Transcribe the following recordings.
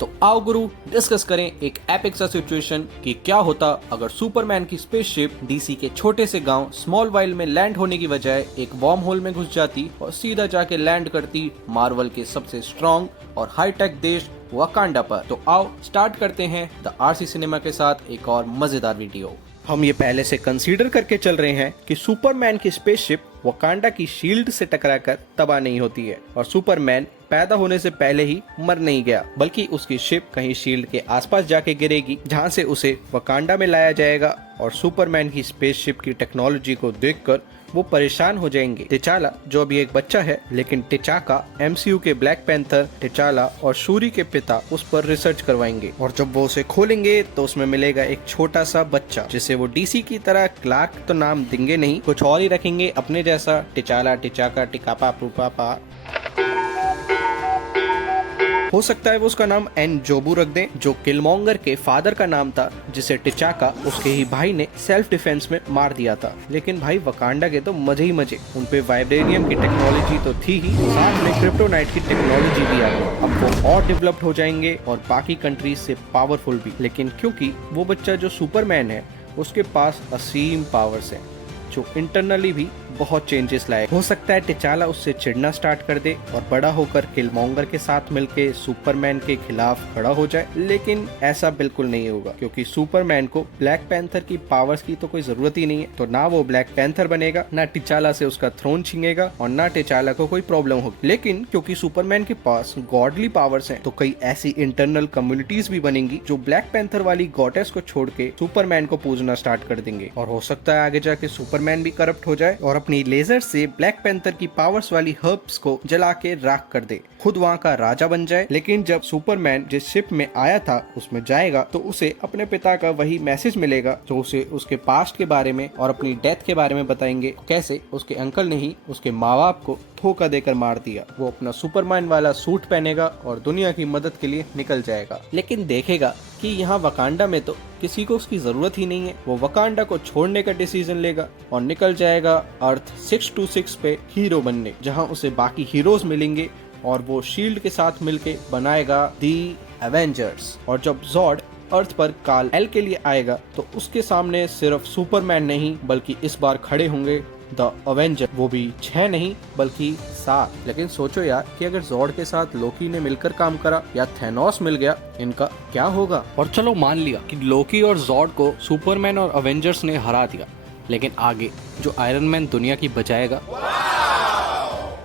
तो आओ गुरु डिस्कस करें एक एपिक सा सिचुएशन कि क्या होता अगर सुपरमैन की स्पेसशिप डीसी के छोटे से गांव स्मॉल वाइल में लैंड होने की बजाय एक वॉर्म होल में घुस जाती और सीधा जाके लैंड करती मार्वल के सबसे स्ट्रॉन्ग और हाईटेक देश वकांडा पर। तो आओ स्टार्ट करते हैं द आरसी सिनेमा के साथ एक और मजेदार वीडियो। हम ये पहले से कंसीडर करके चल रहे हैं कि सुपरमैन की स्पेसशिप वकांडा की शील्ड से टकराकर तबाह नहीं होती है और सुपरमैन पैदा होने से पहले ही मर नहीं गया, बल्कि उसकी शिप कहीं शील्ड के आसपास जाके गिरेगी जहां से उसे वकांडा में लाया जाएगा और सुपरमैन की स्पेसशिप की टेक्नोलॉजी को देखकर वो परेशान हो जाएंगे। टिचाला जो अभी एक बच्चा है, लेकिन टिचाका एमसीयू के ब्लैक पैंथर टिचाला और शूरी के पिता उस पर रिसर्च करवाएंगे और जब वो उसे खोलेंगे तो उसमें मिलेगा एक छोटा सा बच्चा जिसे वो डीसी की तरह क्लार्क तो नाम देंगे नहीं, कुछ और ही रखेंगे अपने जैसा, टिचाला टिचाका टिकापा पुपापा। हो सकता है वो उसका नाम एनजोबू रख दें, जो किलमोंगर के फादर का नाम था जिसे टिचाका उसके ही भाई ने सेल्फ डिफेंस में मार दिया था। लेकिन भाई वकांडा के तो मजे ही मजे, उन पे वाइब्रेनियम की टेक्नोलॉजी तो थी ही, साथ में क्रिप्टोनाइट की टेक्नोलॉजी भी आ गई। अब वो और डेवलप्ड हो जाएंगे और बाकी कंट्रीज से पावरफुल भी। लेकिन क्योंकि वो बच्चा जो सुपरमैन है उसके पास असीम पावर्स हैं जो इंटरनली भी बहुत चेंजेस लाए। हो सकता है टिचाला उससे चिढ़ना स्टार्ट कर दे और बड़ा होकर किलमोंगर के साथ मिलके सुपरमैन के खिलाफ खड़ा हो जाए, लेकिन ऐसा बिल्कुल नहीं होगा क्योंकि सुपरमैन को ब्लैक पैंथर की पावर्स की तो कोई जरूरत ही नहीं है। तो ना वो ब्लैक पैंथर बनेगा, ना टिचाला से उसका थ्रोन छीनेगा और ना टिचाला को कोई प्रॉब्लम होगी। लेकिन क्योंकि सुपरमैन के पास गॉडली पावर्स हैं, तो कई ऐसी इंटरनल कम्युनिटीज भी बनेंगी जो ब्लैक पैंथर वाली गॉडेस को छोड़ के सुपरमैन को पूजना स्टार्ट कर देंगे। और हो सकता है आगे जाके सुपरमैन भी करप्ट हो जाए और अपनी लेजर से ब्लैक पैंथर की पावर्स वाली हर्ब्स को जला के राख कर दे, खुद वहाँ का राजा बन जाए। लेकिन जब सुपरमैन जिस शिप में आया था उसमें जाएगा तो उसे अपने पिता का वही मैसेज मिलेगा जो उसे उसके पास्ट के बारे में और अपनी डेथ के बारे में बताएंगे, कैसे उसके अंकल ने ही उसके माँ बाप को धोखा देकर मार दिया। वो अपना सुपरमैन वाला सूट पहनेगा और दुनिया की मदद के लिए निकल जाएगा, लेकिन देखेगा कि यहाँ वकांडा में तो किसी को उसकी जरूरत ही नहीं है। वो वकांडा को छोड़ने का डिसीजन लेगा और निकल जाएगा अर्थ 626 पे हीरो बनने, जहाँ उसे बाकी हीरोज मिलेंगे और वो शील्ड के साथ मिलके बनाएगा दी एवेंजर्स। और जब जॉर्ड अर्थ पर काल एल के लिए आएगा तो उसके सामने सिर्फ सुपरमैन नहीं बल्कि इस बार खड़े होंगे द अवेंजर, वो भी 6 नहीं बल्कि 7। लेकिन सोचो यार कि अगर जॉर्ड के साथ लोकी ने मिलकर काम करा या थैनोस मिल गया, इनका क्या होगा। और चलो मान लिया कि लोकी और जॉर्ड को सुपरमैन और अवेंजर्स ने हरा दिया, लेकिन आगे जो आयरन मैन दुनिया की बचाएगा,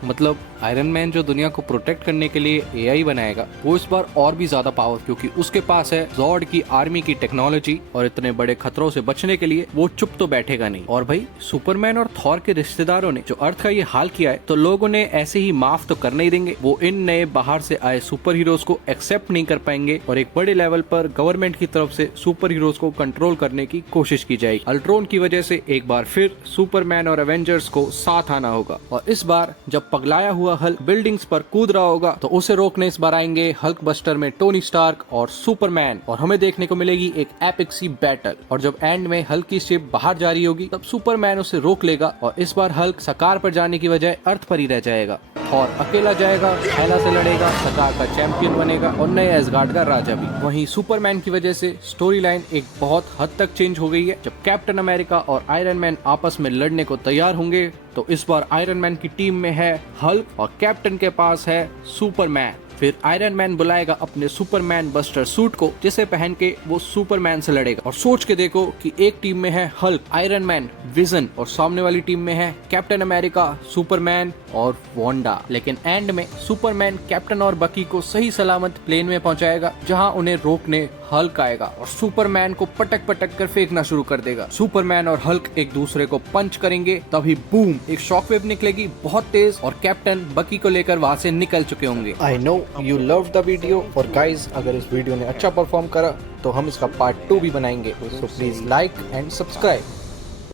मतलब आयरन मैन जो दुनिया को प्रोटेक्ट करने के लिए एआई बनाएगा, वो इस बार और भी ज्यादा पावर, क्योंकि उसके पास है जॉर्ड की आर्मी की टेक्नोलॉजी और इतने बड़े खतरों से बचने के लिए वो चुप तो बैठेगा नहीं। और भाई सुपरमैन और थॉर के रिश्तेदारों ने जो अर्थ का ये हाल किया है, तो लोग उन्हें ऐसे ही माफ तो कर नहीं देंगे। वो इन नए बाहर से आए सुपर हीरोज को एक्सेप्ट नहीं कर पाएंगे और एक बड़े लेवल पर गवर्नमेंट की तरफ से सुपर हीरोज को कंट्रोल करने की कोशिश की जाएगी। अल्ट्रॉन की वजह से एक बार फिर सुपरमैन और एवेंजर्स को साथ आना होगा और इस बार जब पगलाया हुआ हल्क बिल्डिंग्स पर कूद रहा होगा तो उसे रोकने इस बार आएंगे हल्क बस्टर में टोनी स्टार्क और सुपरमैन, और हमें देखने को मिलेगी एक एपिक सी बैटल। और जब एंड में हल्क की शिप बाहर जा रही होगी तब सुपरमैन उसे रोक लेगा और इस बार हल्क सकार पर जाने की बजाय अर्थ पर ही रह जाएगा और अकेला जाएगा, हेला से लड़ेगा, सकार का चैंपियन बनेगा और नए एसगार्ड का राजा भी। वहीं सुपरमैन की वजह से स्टोरी लाइन एक बहुत हद तक चेंज हो गई है। जब कैप्टन अमेरिका और आयरन मैन आपस में लड़ने को तैयार होंगे तो इस बार आयरन मैन की टीम में है हल्क और कैप्टन के पास है सुपरमैन। फिर आयरन मैन बुलाएगा अपने सुपरमैन बस्टर सूट को, जिसे पहन के वो सुपरमैन से लड़ेगा। और सोच के देखो कि एक टीम में है हल्क, आयरन मैन, विजन और सामने वाली टीम में है कैप्टन अमेरिका, सुपरमैन और वांडा। लेकिन एंड में सुपरमैन कैप्टन और बकी को सही सलामत प्लेन में पहुंचाएगा, जहां उन्हें रोकने हल्क आएगा और सुपरमैन को पटक पटक कर फेंकना शुरू कर देगा। सुपरमैन और हल्क एक दूसरे को पंच करेंगे, तभी बूम एक शॉकवेव निकलेगी बहुत तेज और कैप्टन बकी को लेकर वहां से निकल चुके होंगे। I know you love the video, और गाइज अगर इस वीडियो ने अच्छा परफॉर्म करा तो हम इसका पार्ट 2 भी बनाएंगे, so please like and subscribe.